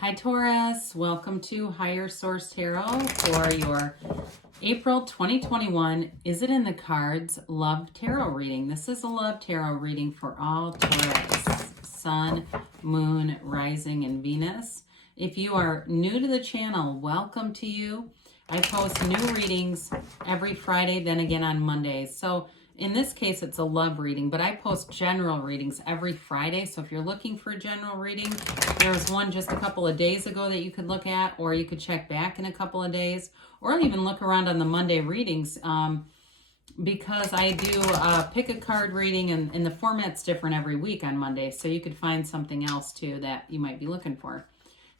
Hi Taurus, welcome to Higher Source Tarot for your April 2021 Is It in the Cards Love Tarot reading. This is a love tarot reading for all Taurus, Sun, Moon, Rising, and Venus. If you are new to the channel, welcome to you. I post new readings every Friday, then again on Mondays. So in this case, it's a love reading, but I post general readings every Friday. So if you're looking for a general reading, there was one just a couple of days ago that you could look at, or you could check back in a couple of days, or even look around on the Monday readings because I do pick a card reading, and the format's different every week on Monday. So you could find something else too that you might be looking for.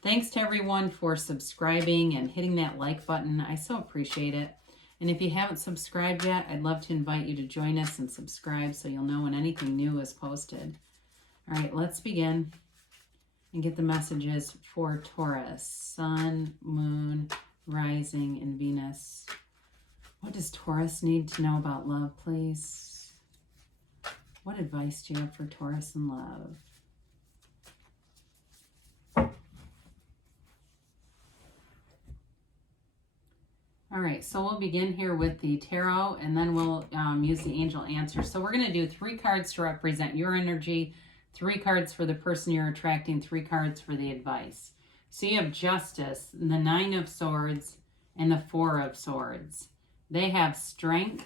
Thanks to everyone for subscribing and hitting that like button. I so appreciate it. And if you haven't subscribed yet, I'd love to invite you to join us and subscribe so you'll know when anything new is posted. All right, let's begin and get the messages for Taurus, Sun, Moon, Rising, and Venus. What does Taurus need to know about love, please? What advice do you have for Taurus and love? All right, so we'll begin here with the tarot, and then we'll use the angel answer. So we're going to do 3 cards to represent your energy, 3 cards for the person you're attracting, 3 cards for the advice. So you have Justice, the 9 of Swords, and the 4 of Swords. They have Strength,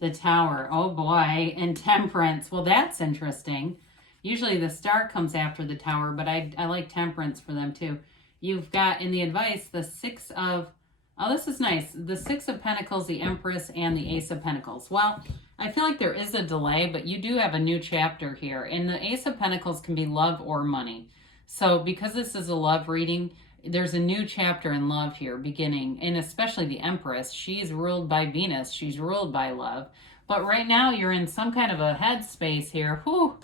the Tower, oh boy, and Temperance. Well, that's interesting. Usually the Star comes after the Tower, but I like Temperance for them too. You've got, in the advice, the 6 of... Oh, this is nice. The 6 of Pentacles, the Empress, and the Ace of Pentacles. Well, I feel like there is a delay, but you do have a new chapter here. And the Ace of Pentacles can be love or money. So because this is a love reading, there's a new chapter in love here beginning. And especially the Empress. She's ruled by Venus. She's ruled by love. But right now you're in some kind of a headspace here. Whew.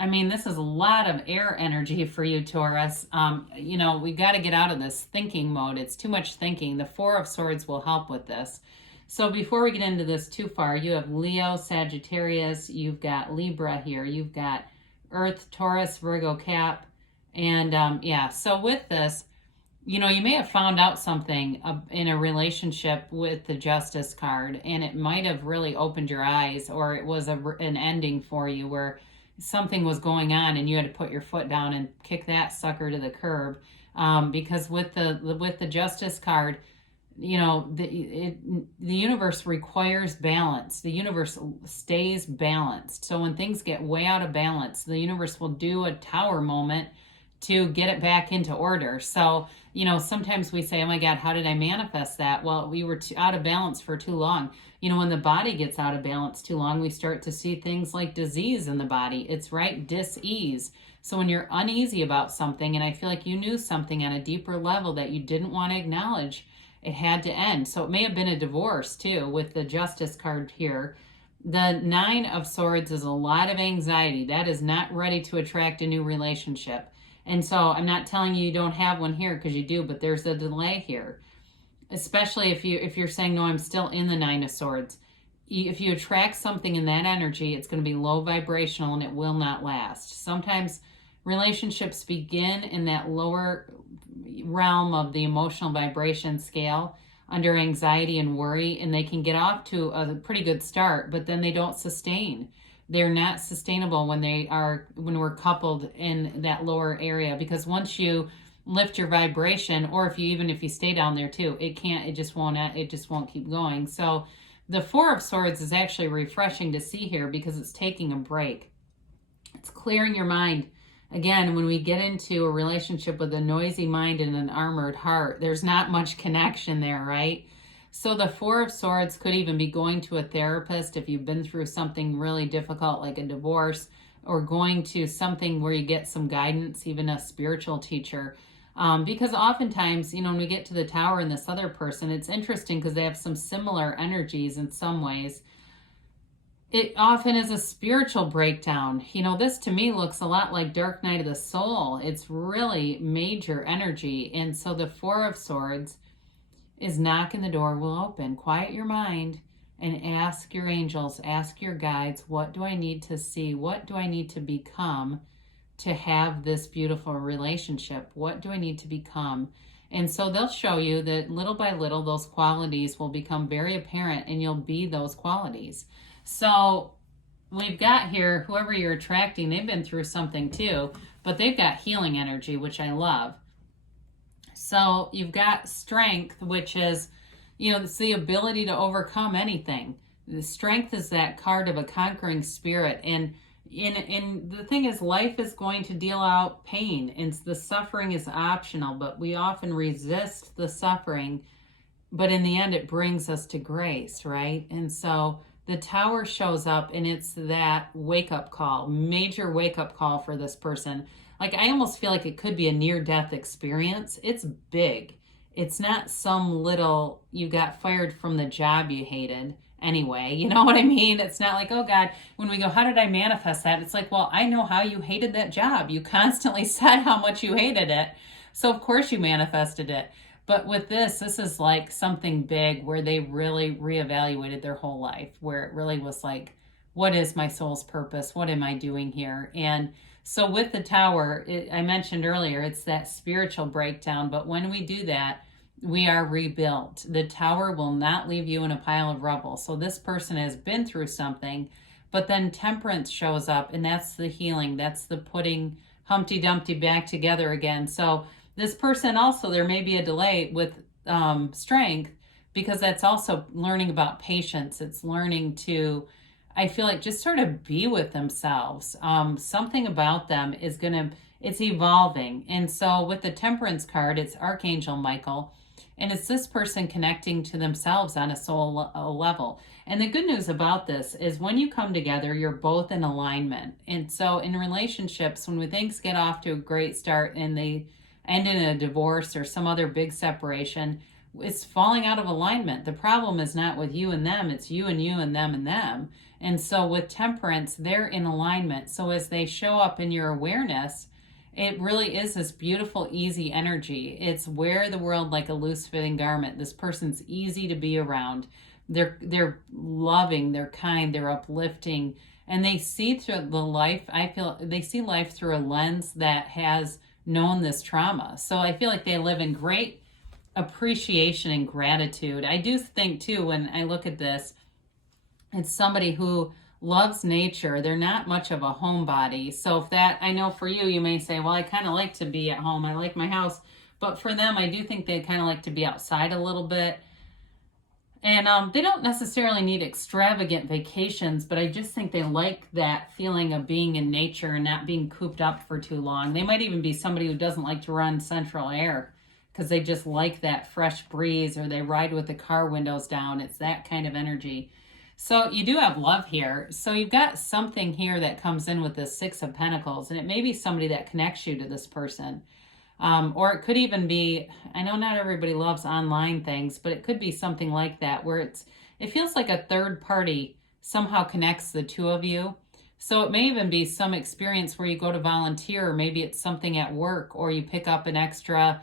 I mean, this is a lot of air energy for you, Taurus. You know, we got to get out of this thinking mode. It's too much thinking. The 4 of Swords will help with this. So before we get into this too far, you have Leo, Sagittarius. You've got Libra here. You've got Earth, Taurus, Virgo, Cap. And yeah, so with this, you know, you may have found out something in a relationship with the Justice card, and it might have really opened your eyes, or it was an ending for you where something was going on and you had to put your foot down and kick that sucker to the curb, because with the Justice card, you know, the universe requires balance. The universe stays balanced. So when things get way out of balance, the universe will do a Tower moment to get it back into order. So, you know, sometimes we say, oh my God, how did I manifest that? Well, we were out of balance for too long. You know, when the body gets out of balance too long, we start to see things like disease in the body. It's right, dis-ease. So when you're uneasy about something, and I feel like you knew something on a deeper level that you didn't want to acknowledge, it had to end. So it may have been a divorce too with the Justice card here. The 9 of Swords is a lot of anxiety. That is not ready to attract a new relationship. And so I'm not telling you don't have one here, because you do, but there's a delay here. Especially if you're saying, no, I'm still in the 9 of Swords. If you attract something in that energy, it's going to be low vibrational and it will not last. Sometimes relationships begin in that lower realm of the emotional vibration scale under anxiety and worry, and they can get off to a pretty good start, but then they don't sustain. They're not sustainable when we're coupled in that lower area, because once you lift your vibration, or if you stay down there too, it just won't keep going. So the 4 of Swords is actually refreshing to see here, because it's taking a break. It's clearing your mind. Again, when we get into a relationship with a noisy mind and an armored heart, there's not much connection there, right? So the 4 of Swords could even be going to a therapist if you've been through something really difficult like a divorce, or going to something where you get some guidance, even a spiritual teacher. Because oftentimes, you know, when we get to the Tower and this other person, it's interesting because they have some similar energies in some ways. It often is a spiritual breakdown. You know, this to me looks a lot like Dark Night of the Soul. It's really major energy. And so the 4 of Swords is knock and the door will open. Quiet your mind and ask your angels, ask your guides, what do I need to see? What do I need to become to have this beautiful relationship? What do I need to become? And so they'll show you that little by little, those qualities will become very apparent and you'll be those qualities. So we've got here, whoever you're attracting, they've been through something too, but they've got healing energy, which I love. So you've got strength, which is, it's the ability to overcome anything. The strength is that card of a conquering spirit. And the thing is, life is going to deal out pain, and the suffering is optional, but we often resist the suffering, but in the end it brings us to grace, right? And so the Tower shows up, and it's that wake-up call, major wake-up call for this person. Like, I almost feel like it could be a near-death experience. It's big. It's not some little, you got fired from the job you hated anyway. You know what I mean? It's not like, oh God, when we go, how did I manifest that? It's like, well, I know how you hated that job. You constantly said how much you hated it. So of course you manifested it. But with this is like something big where they really reevaluated their whole life, where it really was like, what is my soul's purpose? What am I doing here? And so with the Tower, I mentioned earlier, it's that spiritual breakdown. But when we do that, we are rebuilt. The Tower will not leave you in a pile of rubble. So this person has been through something, but then Temperance shows up, and that's the healing. That's the putting Humpty Dumpty back together again. So this person also, there may be a delay with strength, because that's also learning about patience. It's learning to, I feel like, just sort of be with themselves. Something about them is it's evolving. And so with the Temperance card, it's Archangel Michael. And it's this person connecting to themselves on a soul level. And the good news about this is when you come together, you're both in alignment. And so in relationships, when things get off to a great start and they end in a divorce or some other big separation, it's falling out of alignment. The problem is not with you and them, it's you and you and them and them. And so with Temperance, they're in alignment. So as they show up in your awareness, it really is this beautiful, easy energy. It's wear the world like a loose-fitting garment. This person's easy to be around. They're loving, they're kind, they're uplifting, and they see through the life. I feel they see life through a lens that has known this trauma. So I feel like they live in great appreciation and gratitude. I do think too, when I look at this, it's somebody who loves nature. They're not much of a homebody. So if that, I know for you, you may say, well, I kind of like to be at home. I like my house. But for them, I do think they kind of like to be outside a little bit. And they don't necessarily need extravagant vacations, but I just think they like that feeling of being in nature and not being cooped up for too long. They might even be somebody who doesn't like to run central air because they just like that fresh breeze, or they ride with the car windows down. It's that kind of energy. So you do have love here. So you've got something here that comes in with the Six of Pentacles, and it may be somebody that connects you to this person. Or it could even be, I know not everybody loves online things, but it could be something like that where it feels like a third party somehow connects the two of you. So it may even be some experience where you go to volunteer, or maybe it's something at work, or you pick up an extra,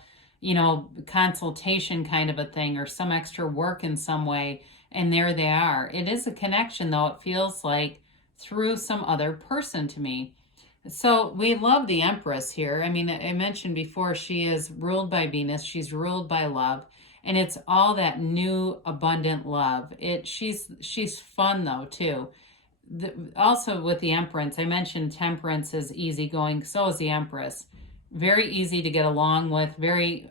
consultation kind of a thing, or some extra work in some way. And there they are. It is a connection, though. It feels like through some other person to me. So we love the Empress here. I mean, I mentioned before, she is ruled by Venus. She's ruled by love. And it's all that new, abundant love. She's fun, though, too. Also with the Empress, I mentioned Temperance is easygoing. So is the Empress. Very easy to get along with. Very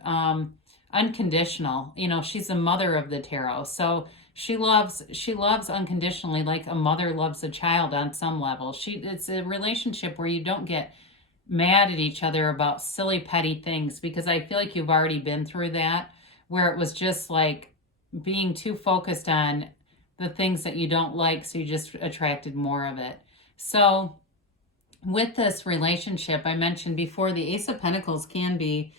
unconditional. She's the mother of the tarot. So she loves unconditionally, like a mother loves a child on some level. It's a relationship where you don't get mad at each other about silly, petty things, because I feel like you've already been through that, where it was just like being too focused on the things that you don't like, so you just attracted more of it. So with this relationship, I mentioned before, the Ace of Pentacles can be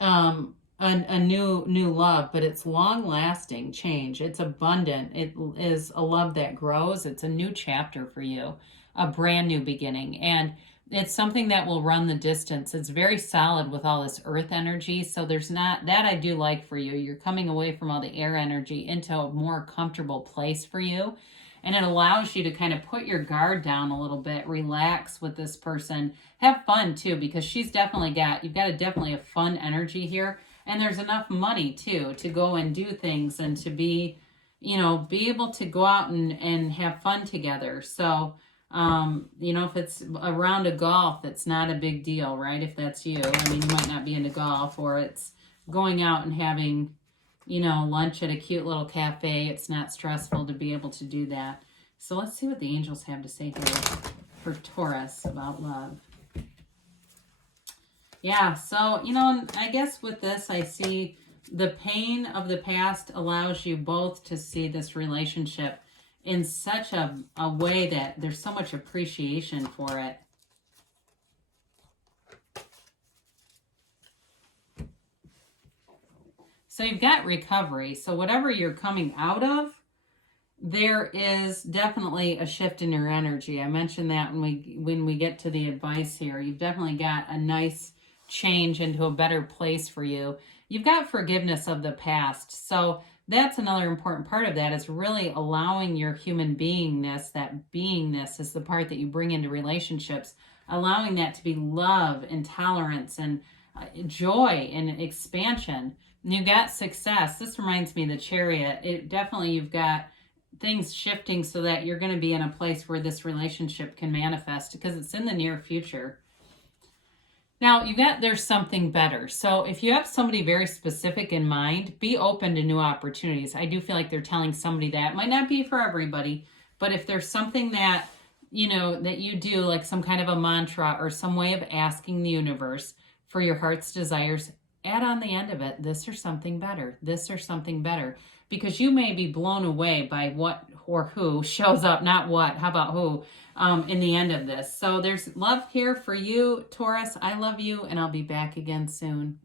a new love, but it's long-lasting change. It's abundant. It is a love that grows. It's a new chapter for you, a brand new beginning, and it's something that will run the distance. It's very solid with all this earth energy, so there's not that. I do like for you. You're coming away from all the air energy into a more comfortable place for you. And it allows you to kind of put your guard down a little bit, relax with this person, have fun too, because she's definitely you've got definitely a fun energy here. And there's enough money too to go and do things and to be, be able to go out and have fun together. So, if it's a round of golf, it's not a big deal, right? If that's you. I mean, you might not be into golf, or it's going out and having, lunch at a cute little cafe. It's not stressful to be able to do that. So let's see what the angels have to say here for Taurus about love. Yeah, so, I guess with this, I see the pain of the past allows you both to see this relationship in such a way that there's so much appreciation for it. So you've got recovery. So whatever you're coming out of, there is definitely a shift in your energy. I mentioned that when we get to the advice here. You've definitely got a nice change into a better place for you. You've got forgiveness of the past. So that's another important part of that, is really allowing your human beingness. That beingness is the part that you bring into relationships, allowing that to be love and tolerance and joy and expansion. And you got success. This reminds me of the Chariot. It definitely, you've got things shifting so that you're going to be in a place where this relationship can manifest, because it's in the near future. Now, there's something better. So if you have somebody very specific in mind, be open to new opportunities. I do feel like they're telling somebody that. It might not be for everybody, but if there's something that, that you do, like some kind of a mantra or some way of asking the universe for your heart's desires, add on the end of it, this or something better, this or something better, because you may be blown away by what or who shows up, not what, how about who, in the end of this. So there's love here for you, Taurus. I love you, and I'll be back again soon.